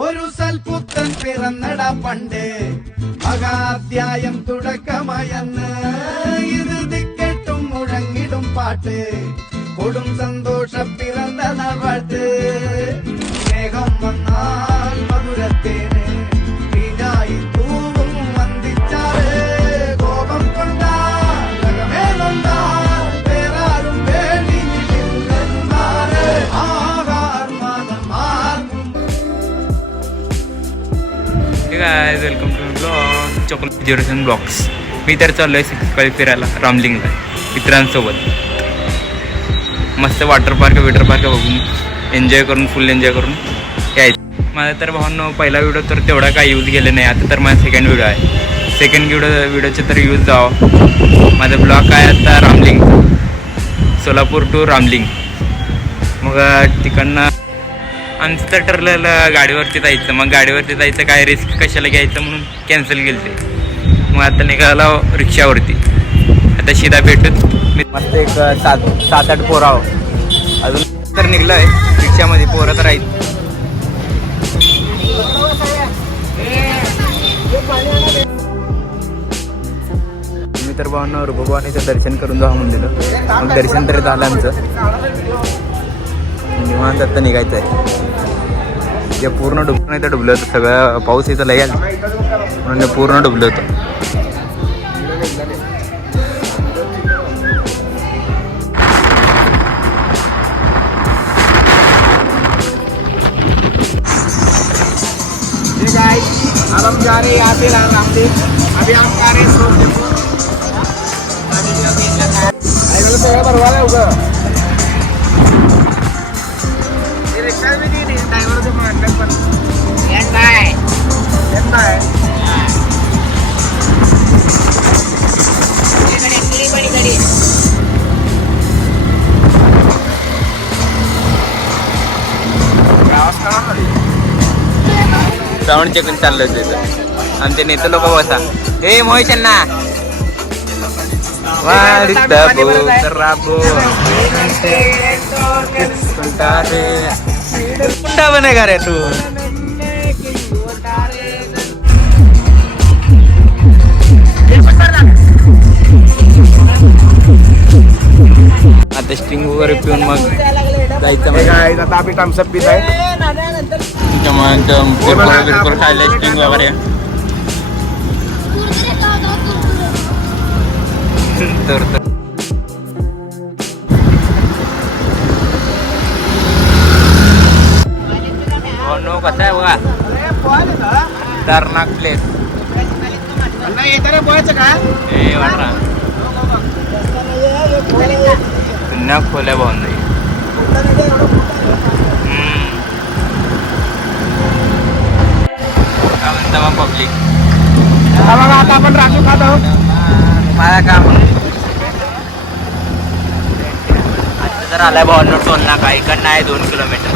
ഒരു സൽപുത്രൻ പിറന്നട പണ്ട് മഹാധ്യായം തുടക്കമയന്ന് ഇത് ദിക്കെട്ടും മുഴങ്ങിടും പാട്ട് കൊടും സന്തോഷ പിറന്ന നാട്ട് സ്നേഹം വന്നാൽ മധുരത്തേന് തീനായി തൂവും വന്ദിച്ചാറ് കോപം കൊണ്ടാൽ ജഗമേലൊണ്ടാൽ വേറാരും വേണ്ടിയിരുന്നാറ് ആഹാർ മതം മാർക്കും. Hey guys, welcome to my vlog Chocolate Generation Vlogs. मी तर चाललोय सकाळी फिरायला रामलिंगला मित्रांसोबत. मस्त वॉटर पार्क बघून एन्जॉय करून फुल एन्जॉय करून यायचं. माझा तर भावांनो पहिला व्हिडिओ तर तेवढा काही यूज गेले नाही. आता तर माझा सेकंड व्हिडिओ आहे. सेकंड व्हिडिओचे तर यूज जावं. माझा ब्लॉग आहे आता रामलिंग, सोलापूर टू रामलिंग. मग तिकडनं आमचं तर ठरलेलं गाडीवरती जायचं. मग गाडीवरती जायचं काय रिस्क कशाला घ्यायचं म्हणून कॅन्सल केलं ते. मग आता निघाला रिक्षावरती. आता शिदा भेटूत. मी मस्त एक 7-8 पोरं आहो. अजून तर निघलं आहे रिक्षामध्ये. पोरं तर आहेत. मी तर भावांना रुबाबानीचं दर्शन करून जावं म्हणलेलं. मग दर्शन तरी झालं आमचं. निवांत आता निघायचं आहे. ते पूर्ण डुबलं नाही तर डुबलं होतं. सगळं पाऊस इथं लय आला म्हणून पूर्ण डुबलं होतं. अब हम जा रहे हैं यहाँ पे रामलिंग. अभी हम जा रहे हैं सोलापुर. भरवाला होगा रिक्षा भी नहीं ड्राइवर से मारने पर है बड़ी गाड़ी साऊंड चेकून चाललं होतं. आमचे नेते लोक बसा. हे मोहित ना कुंडा बनेगा रे तू. आता स्टिंग वगैरे पिऊन मग जायचं. आता आम्ही थम्सअप पित आहे. पेपर खायला स्टिंग वगैरे. तर नो कसा आहे बघा टर्नाक प्लेस. हे वाटरा पुन्हा खोल्या भाऊन नाही. काय म्हणता मग पब्लिक. आता आपण राखू खात आहोत. मला काम आता तर आलाय भावनो टोल नाका. इकडनं आहे 2 किलोमीटर.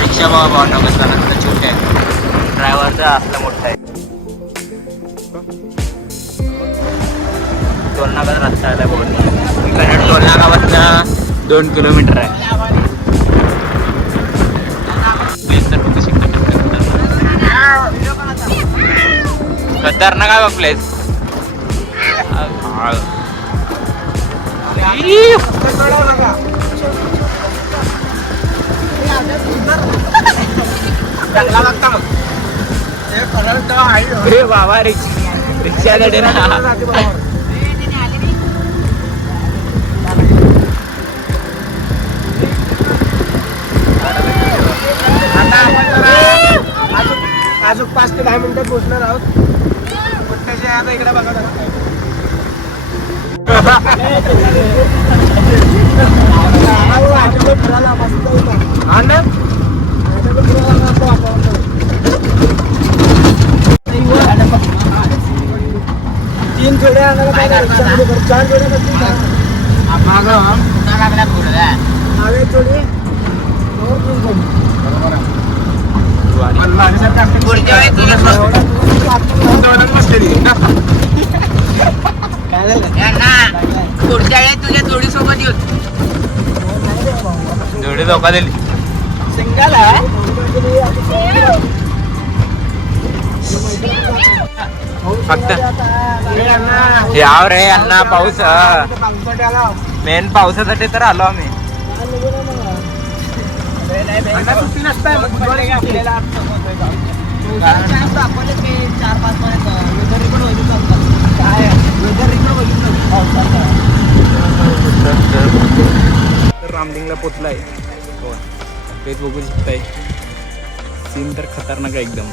रिक्षा बघा भावनो कसला नसतं. छोटे आहे. ड्रायव्हरचा असला मोठा आहे. टोल नाका रस्ता आलाय भावनो. इकडनं टोल नाकापासून 2 किलोमीटर आहे. खतरनाक आहे बघ प्लेस. बाबा रिक्षा कडे ना. अजून 5 ते 10 मिनिटात पोहोचणार आहोत. आता इकडे बघा तीन जोड्या आणायला 4 जोड्या जोडी पुढच्या वेळेस तुझ्या जोडी सोबत येऊ. जोडी धोका दिली सिंगल आहे. फक्त याव रे अण्णा पाऊस मेन पावसासाठी तर आलो आम्ही. रामलिंगला पोचलाय. तेच बघू शकताय. सीन तर खतरनाक आहे एकदम.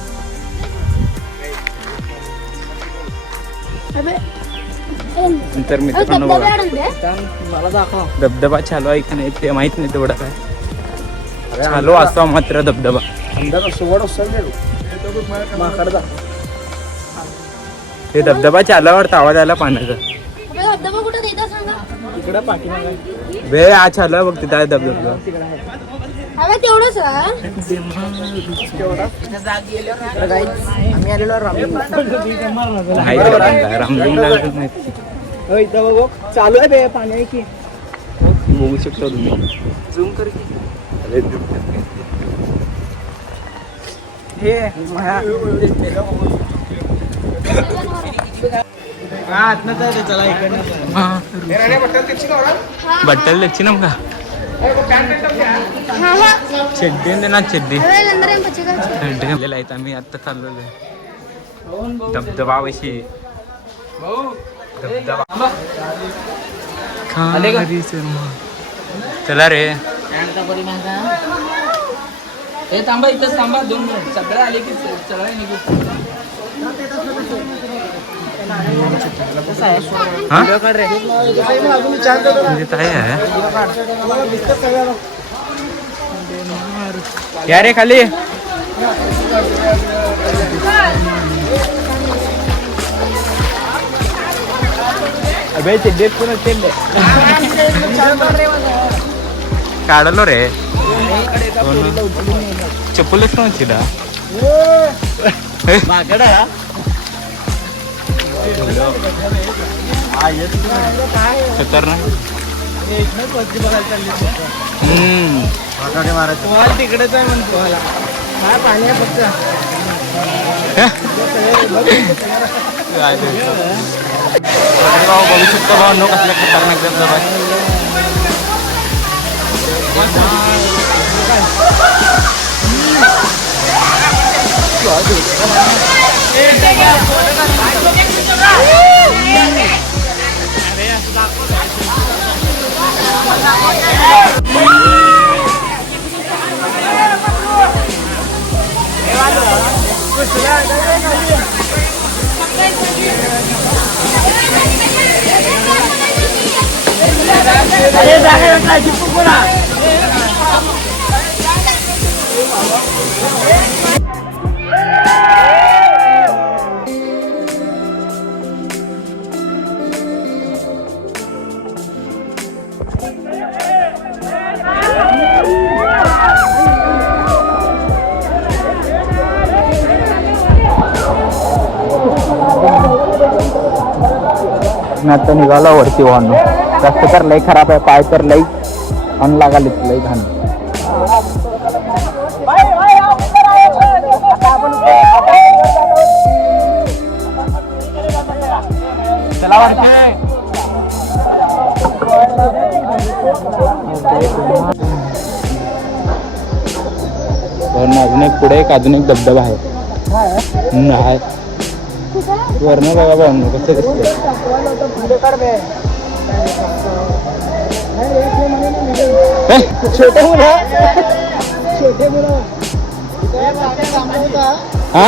नंतर मित्रांनो बघा मला दाखव. धबधबा चालू आहे का नाही ते माहित नाही तेवढा काय. चालू असा मात्र धबधबा. ते धबधबा चालल्यावर आवाज आला पाण्याचा. धबधबा कुठे देता सांगा. तिकडे पाठीमागे बे हा चालू बघ तिथे धबधबा. हवा तेवढंच आम्ही आलेलो रामलिंगला माहिती चालू आहे बे पाणी आहे की बघू शकता तुम्ही. झूम कर की हे బట్టలు తెచ్చినాం కా చెడ్డీ ఉంది నా చెడ్డీ అయితే आम्ही आता चाललोय धबधबा वशी धबधबा चला रे. हे थांबा इथंच थांबा 2 मिनिट. सगळं आले की चला निघू. हा म्हणजे काय आहे या रे खाली. अबे चिड्डीत पण काढलो रे. चप्पलच नव्हती ना खतरनाक. तिकडेच आहे म्हणतो मला काय पाणी आहे फक्त. बघू शकतो भाऊ कसल्या खतरनाक धबधबा आहे. आता निघाला वरती वाहन. रस्ते तर लई खराब आहे. पाय तर लई अन लागाले लई घाण. चला अजून एक पुढे एक अजून एक धबधबा आहे. आहे वर्ण बघा भाऊ कसं दिसतंय. छोटे मुलं छोटे मुलं हा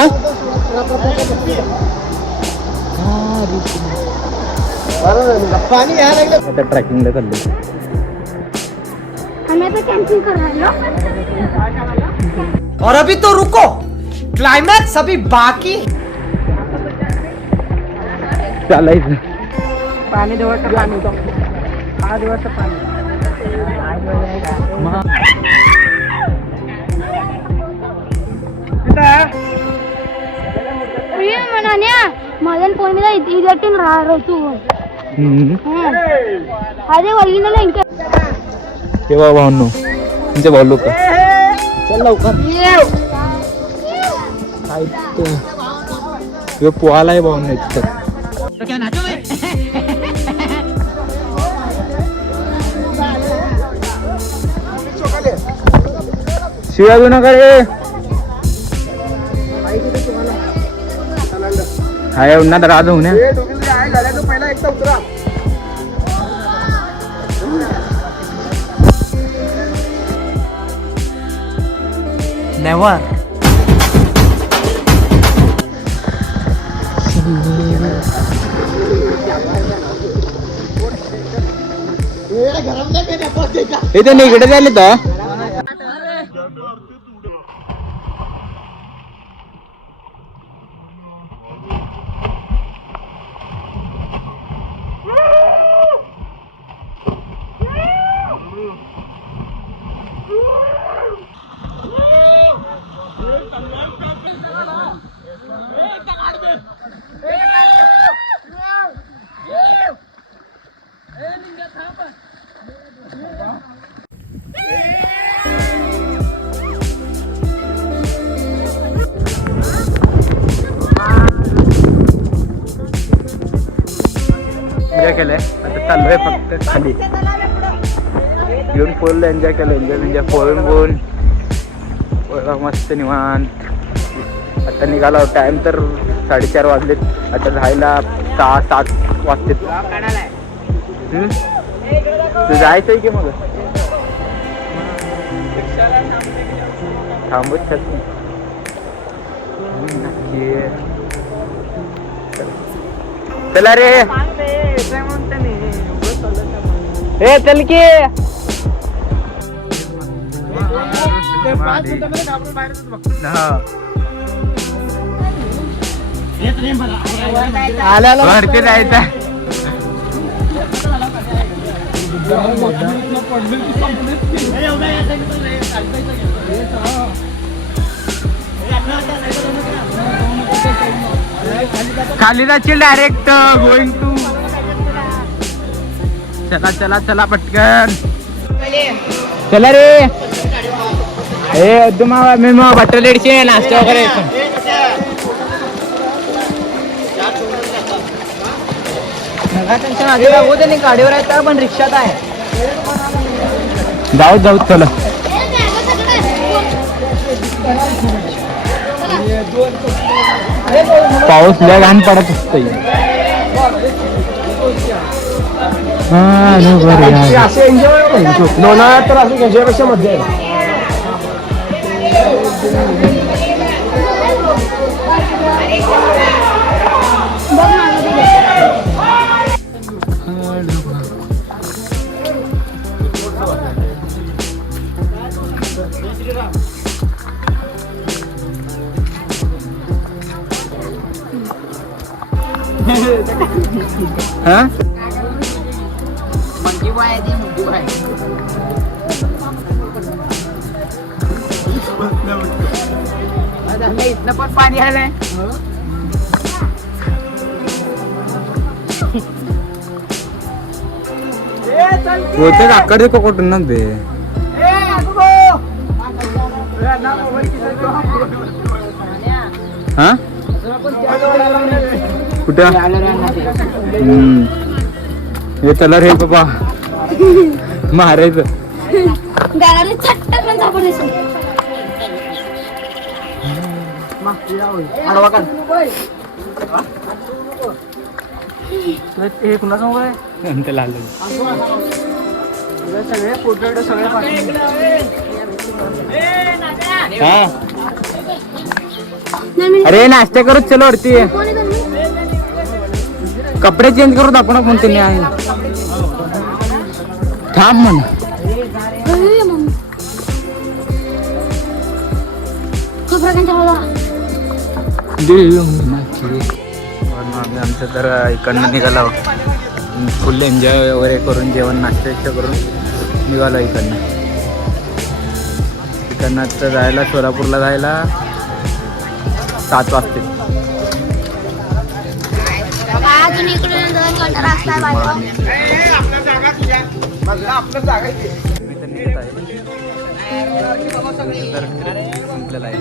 पाणी यायला लागलं. आता ट्रॅकिंगला चाललो. हमें तो कैंपिंग कर रहे हो. और अभी तो रुको, क्लाइमैक्स अभी बाकी. चालायचं पाणी देवाचं पाणी होतं. हा देवाचं पाणी. मनाने मदन फोन మీద ఇదట్టిన రారోతు అదే వల్లినలో ఇంకా तेव्हा भावनो तुमचे भाऊ लोक चल लवकर. तुझं पोहायला आहे भाऊ तर शिवाय देऊ नका रे. हाय उन्हात राज होऊ नये. नेवर. इथे इकडे झाले तर एन्जॉय केलंय. आता चाललोय फक्त खाली येऊन फुल एन्जॉय केलं. एन्जॉय पळून मस्त निवांत. आता निघाला टाइम तर 4:30 वाजलेत. आता जायला 6-7 वाजते. तू जायचंय की मग थांबत चला रे. हे चल की वरती जायचं. खाली जाशील डायरेक्ट गोइंग टू. चला चला चला पटकन चला रे. हे तुम्हाला मी मग बटर लेडचे नाश्ता वगैरे गाडीवर आहे तर पण रिक्षात आहे. जाऊ चला. पाऊस लय घाण पडत असतोय. लोणावळ्यात तर असं घ्यायच्यापेक्षा मध्ये आहे. हा इथनं पण पाणी आलंय. होते आकडे कुठून ना ते हा कुठं हे चला रे बाबा मारायचं. हे कुणाचं आहे सगळे फोटो सगळे हा. अरे नाश्ता करूच चलो वरती. कपडे चेंज करूत आपण कोणते नाही थांब म्हण. आमचं तर इकडनं निघाला फुल एन्जॉय वगैरे करून जेवण नाश्ता करून निघाला इकडनं तर जायला सोलापूरला जायला 7 वाजते. संपलेला आहे.